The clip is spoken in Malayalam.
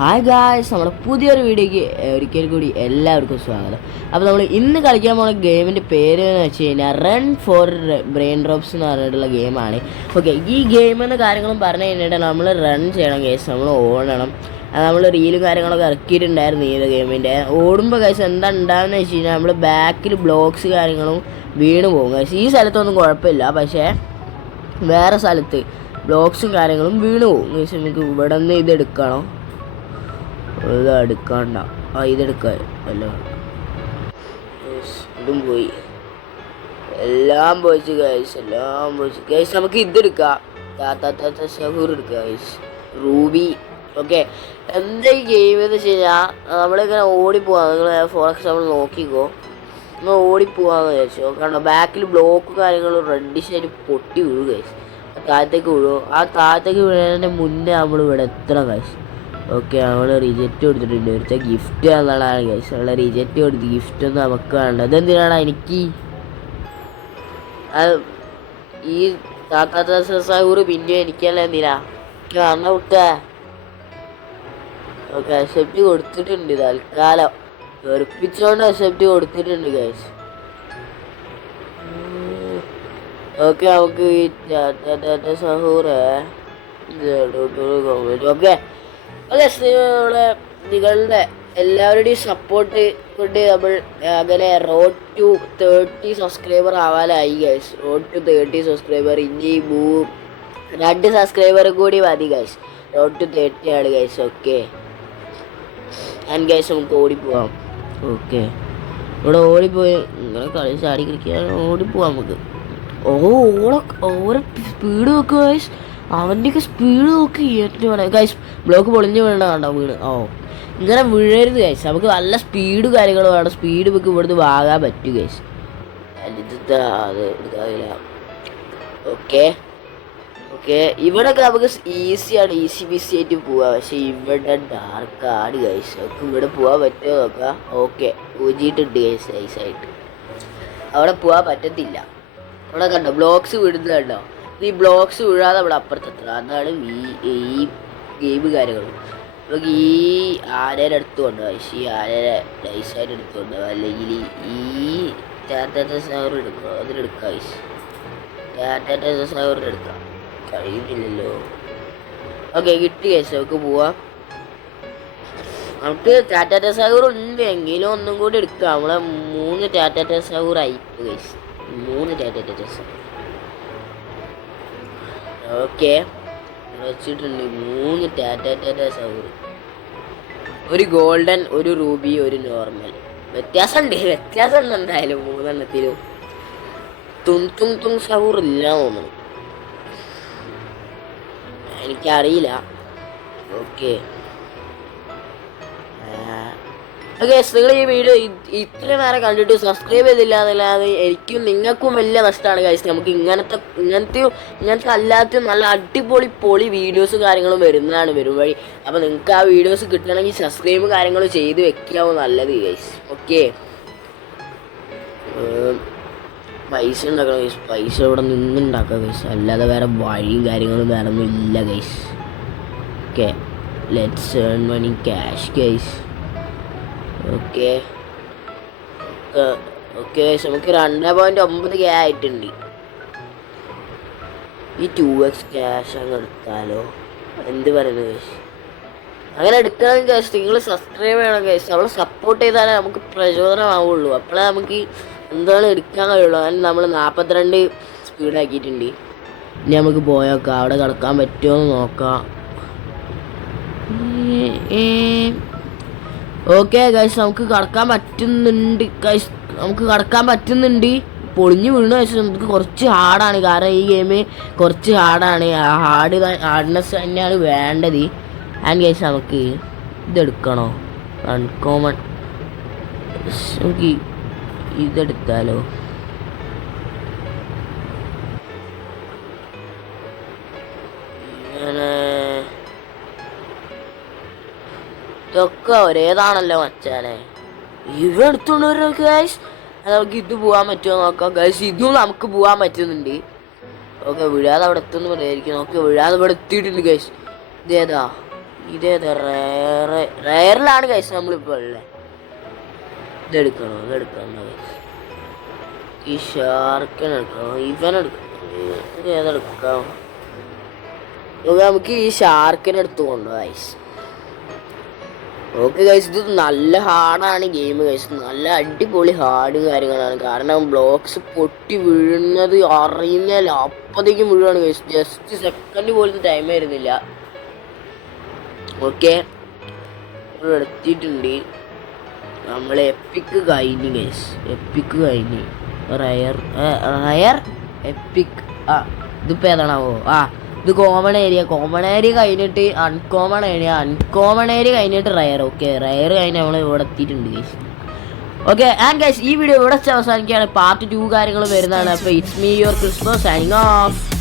ഹായ് ഗായ്സ്, നമ്മുടെ പുതിയൊരു വീഡിയോയ്ക്ക് ഒരിക്കൽ കൂടി എല്ലാവർക്കും സ്വാഗതം. അപ്പോൾ നമ്മൾ ഇന്ന് കളിക്കാൻ പോകുന്ന ഗെയിമിൻ്റെ പേര് എന്ന് വെച്ച് കഴിഞ്ഞാൽ റൺ ഫോർ ബ്രെയിൻ ഡ്രോപ്സ് എന്ന് പറഞ്ഞിട്ടുള്ള ഗെയിമാണ്. ഓക്കെ, ഈ ഗെയിമെന്ന കാര്യങ്ങളും പറഞ്ഞു കഴിഞ്ഞിട്ട് നമ്മൾ റൺ ചെയ്യണം ഗൈസ്, നമ്മൾ ഓടണം. നമ്മൾ റീലും കാര്യങ്ങളൊക്കെ ഇറക്കിയിട്ടുണ്ടായിരുന്നു ഈ ഗെയിമിൻ്റെ. ഓടുമ്പോൾ ഗൈസ് എന്താ ഉണ്ടാകുന്ന വെച്ച് കഴിഞ്ഞാൽ നമ്മൾ ബാക്കിൽ ബ്ലോക്സ് കാര്യങ്ങളും വീണ് പോകും ഗൈസ്. ഈ സ്ഥലത്തൊന്നും കുഴപ്പമില്ല, പക്ഷേ വേറെ സ്ഥലത്ത് ബ്ലോക്സും കാര്യങ്ങളും വീണ് പോകും ഗൈസ്. നമുക്ക് ഇവിടെ നിന്ന് ഇതെടുക്കണം, ഇത് എടുക്കണ്ട, ഇതെടുക്കാൻ അല്ലോ, ഇതും പോയി, എല്ലാം പോയിച്ച് ഗൈസ്, എല്ലാം പോയിച്ച് ഗൈസ്. നമുക്ക് ഇതെടുക്കാം, ഷഹൂർ എടുക്കാം ഗൈസ്, റൂബി. ഓക്കെ, എന്താ ഈ ഗെയിം എന്ന് വെച്ച് കഴിഞ്ഞാൽ നമ്മളിങ്ങനെ ഓടിപ്പോവാ. നിങ്ങൾ ഫോർ എക്സാമ്പിൾ നോക്കിക്കോ, നമ്മൾ ഓടിപ്പോവാന്ന് വിചാരിച്ചോ. കാരണം ബാക്കിൽ ബ്ലോക്കും കാര്യങ്ങളും റെഡിഷായിട്ട് പൊട്ടി വീഴും ഗൈസ്, താഴത്തേക്ക് വീഴും. ആ താഴത്തേക്ക് വീഴുന്നതിൻ്റെ മുന്നേ നമ്മൾ ഇവിടെ എത്തണം ഗൈസ്. ഓക്കെ, നമ്മൾ റിജക്റ്റ് കൊടുത്തിട്ടുണ്ട്. ഒരുത്ത ഗിഫ്റ്റ് എന്നുള്ളതാണ് ഗൈസ്, നമ്മൾ റിജക്റ്റ് കൊടുത്ത് ഗിഫ്റ്റ് ഒന്നും നമുക്ക് വേണ്ട. അതെന്തിനാണ് എനിക്ക് ഈ താത്താൂറ് പിന്നെ എനിക്കല്ല എന്തിനാ കാരണം വിട്ടേ. ഓക്കെ, അക്സെപ്റ്റ് കൊടുത്തിട്ടുണ്ട് തൽക്കാലം, വെറുപ്പിച്ചോണ്ട് അക്സെപ്റ്റ് കൊടുത്തിട്ടുണ്ട് ഗൈസ്. ഓക്കെ, നമുക്ക് ഈ സഹൂറേ ഓക്കെ നമ്മളെ നിങ്ങളുടെ എല്ലാവരുടെയും സപ്പോർട്ട് കൊണ്ട് നമ്മൾ അങ്ങനെ റോഡ് ടു 30 സബ്സ്ക്രൈബർ ആവാനായി ഗൈസ്. റോഡ് ടു 30 സബ്സ്ക്രൈബർ, ഇനി 2 സബ്സ്ക്രൈബർ കൂടി മതി ഗൈസ്. റോഡ് ടു 30 ആണ് ഗൈസ്. ഓക്കെ ആൻഡ് ഗൈസ്, നമുക്ക് ഓടിപ്പോവാം. ഓക്കെ, ഇവിടെ ഓടിപ്പോയി ഇങ്ങനെ കളി ചാടി കളിക്കാൻ ഓടിപ്പോവാം നമുക്ക്. ഓരോ സ്പീഡ് നോക്കുക ഗൈസ്, അവൻ്റെയൊക്കെ സ്പീഡ് നോക്കി ഏറ്റവും വേണം ഗൈസ്. ബ്ലോക്ക് പൊളിഞ്ഞ് വീണ കണ്ടോ, വീണ്. ഇങ്ങനെ വീഴരുത് ഗൈസ്, നമുക്ക് നല്ല സ്പീഡ് കാര്യങ്ങൾ വേണം. സ്പീഡ് നമുക്ക് ഇവിടുന്ന് വാങ്ങാൻ പറ്റും ഗൈസ്. അത് എടുക്കാറില്ല. ഓക്കെ ഓക്കെ, ഇവിടെയൊക്കെ നമുക്ക് ഈസിയാണ്, ഈസി ബിസി ആയിട്ട് പോവാം. പക്ഷെ ഇവിടെ ഡാർക്കാണ് ഗൈസ്, നമുക്ക് ഇവിടെ പോകാൻ പറ്റുമോ നോക്കാം. ഓക്കെ, ഊജിയിട്ടുണ്ട് ഗൈസ് നൈസായിട്ട്. അവിടെ പോകാൻ പറ്റത്തില്ല. അവിടെ കണ്ടോ ബ്ലോക്സ് വീടുന്നത് കണ്ടോ. ഈ ബ്ലോക്സ് വീഴാതെ അവിടെ അപ്പുറത്തെത്ര, അതാണ് ഈ ഗെയിം കാര്യങ്ങൾ. നമുക്ക് ഈ ആനേരെ എടുത്ത് കൊണ്ടുപോകാം, ഈ ആനേരെ നൈസായിട്ട് എടുത്ത് കൊണ്ടുപോകാം. അല്ലെങ്കിൽ ഈ സഹർ എടുക്കുക, അതിനെടുക്കാം. സഹറിന് എടുക്കാം, കഴിയുന്നില്ലല്ലോ. ഓക്കെ, കിട്ടി കേസ്, നമുക്ക് പോവാം. നമുക്ക് ടാറ്റാ സഹൂർ ഉണ്ട് എങ്കിലും ഒന്നും കൂടി എടുക്കാം. നമ്മളെ 3 ടാറ്റാ സഹൂർ ആയിപ്പോ കേസ്, 3 ടാറ്റാ സഹൂർ. ഓക്കെ, വെച്ചിട്ടുണ്ട് 3 ടാറ്റാ സഹൂർ, ഒരു ഗോൾഡൻ, ഒരു റൂബി, ഒരു നോർമൽ. വ്യത്യാസമുണ്ട് എന്തായാലും 3 എണ്ണത്തിലും. തും സഹൂർ ഇല്ല തോന്നുന്നു, എനിക്കറിയില്ല. ഓക്കെ ഓക്കെ, നിങ്ങൾ ഈ വീഡിയോ ഇത്ര നേരം കണ്ടിട്ട് സബ്സ്ക്രൈബ് ചെയ്തില്ല എന്നല്ലാതെ എനിക്കും നിങ്ങൾക്കും വലിയ നഷ്ടമാണ് ഗൈസ്. നമുക്ക് ഇങ്ങനത്തെ അല്ലാത്ത നല്ല അടിപൊളി വീഡിയോസും കാര്യങ്ങളും വരും വഴി. അപ്പോൾ നിങ്ങൾക്ക് ആ വീഡിയോസ് കിട്ടണമെങ്കിൽ സബ്സ്ക്രൈബും കാര്യങ്ങളും ചെയ്ത് വെക്കാവും നല്ലത് ഗൈസ്. ഓക്കെ, പൈസ ഉണ്ടാക്കണം ഗൈസ്, പൈസ ഇവിടെ നിന്നുണ്ടാക്കാം ഗൈസ്, അല്ലാതെ വേറെ വഴിയും കാര്യങ്ങളും വേറെ ഒന്നും ഇല്ല guys. Okay, let's earn money cash guys. Okay okay, നമുക്ക് 2.9K ആയിട്ടുണ്ട്. ഈ 2x ക്യാഷ് അങ്ങ് എടുത്താലോ, എന്ത് പറയുന്നത് ഗൈസ്? അങ്ങനെ എടുക്കണം ഗൈസ്. നിങ്ങൾ സബ്സ്ക്രൈബ് ചെയ്യണം ഗൈസ്, നമ്മൾ സപ്പോർട്ട് ചെയ്താലേ നമുക്ക് പ്രചോദനമാവുള്ളൂ. അപ്പോഴേ നമുക്ക് എന്താണ് എടുക്കാൻ കഴിയുള്ളൂ. അതിന് നമ്മൾ 42 സ്പീഡാക്കിയിട്ടുണ്ട്. ഇനി നമുക്ക് പോയേക്കാം, അവിടെ കിടക്കാൻ പറ്റുമോ എന്ന് നോക്കാം. ഓക്കെ ഗൈസ്, നമുക്ക് കടക്കാൻ പറ്റുന്നുണ്ട് ഗൈസ്, നമുക്ക് കടക്കാൻ പറ്റുന്നുണ്ട്. പൊളിഞ്ഞു വീണു ഗൈസ്, നമുക്ക് കുറച്ച് ഹാർഡാണ്. കാരണം ഈ ഗെയിം കുറച്ച് ഹാർഡാണ്, ഹാർഡ്നെസ് തന്നെയാണ് വേണ്ടത്. ആൻഡ് ഗൈസ്, നമുക്ക് ഇതെടുക്കണോ, അൺകോമൺ. നമുക്ക് ഇതെടുത്താലോ. ഇതൊക്കെ ഒരേതാണല്ലോ മച്ചാനെ, ഇവ എടുത്തോണ്ട് വരും ഗൈസ്. നമുക്ക് ഇത് പോകാൻ പറ്റുമോ നോക്കാം ഗൈസ്. ഇതും നമുക്ക് പോകാൻ പറ്റുന്നുണ്ട്. ഓക്കെ, വിഴാതെ അവിടെ എത്തുമെന്ന് പറയായിരിക്കും. ഓക്കെ, വിഴാതെ ഇവിടെ എത്തിയിട്ടുണ്ട് ഗൈസ്. ഇതേതാ ഇതേതാ റയറിലാണ് ഗൈസ് നമ്മളിപ്പോൾ ഉള്ളത്. ഇതെടുക്കണോ ഈ ഷാർക്കിനെ എടുക്കണോ ഇവനെടുക്കണം ഏതെടുക്കാം? നമുക്ക് ഈ ഷാർക്കിനെ എടുത്തുകൊണ്ടോ ഗൈസ്? ഓക്കെ ഗൈസ്, ഇത് നല്ല ഹാർഡാണ് ഗെയിം ഗൈസ്, നല്ല അടിപൊളി ഹാർഡും കാര്യങ്ങളാണ്. കാരണം ബ്ലോക്സ് പൊട്ടി വീഴുന്നത് അറിയുന്നില്ല, അപ്പത്തേക്കും വീഴുകയാണ് ഗൈസ്. ജസ്റ്റ് സെക്കൻഡ് പോലും ടൈം വരുന്നില്ല. ഓക്കെ എടുത്തിട്ടുണ്ട്. നമ്മൾ എപ്പിക്ക് കഴിഞ്ഞ് ഗൈസ്, എപ്പിക്ക് കഴിഞ്ഞ് റയർ എപ്പിക്. ഇതിപ്പോൾ ഏതാണാവോ? ഇത് കോമൺ ഏരിയ കഴിഞ്ഞിട്ട് അൺകോമൺ ഏരിയ കഴിഞ്ഞിട്ട് റയർ. ഓക്കെ റയർ കഴിഞ്ഞ് നമ്മൾ ഇവിടെ എത്തിയിട്ടുണ്ട് ഗൈസ്. ഓക്കെ ആൻഡ് ഗൈസ് ഈ വീഡിയോ ഇവിടെ അവസാനിക്കുകയാണ്. പാർട്ട് 2 കാര്യങ്ങൾ വരുന്നതാണ്. അപ്പോൾ it's me your Christmas signing off.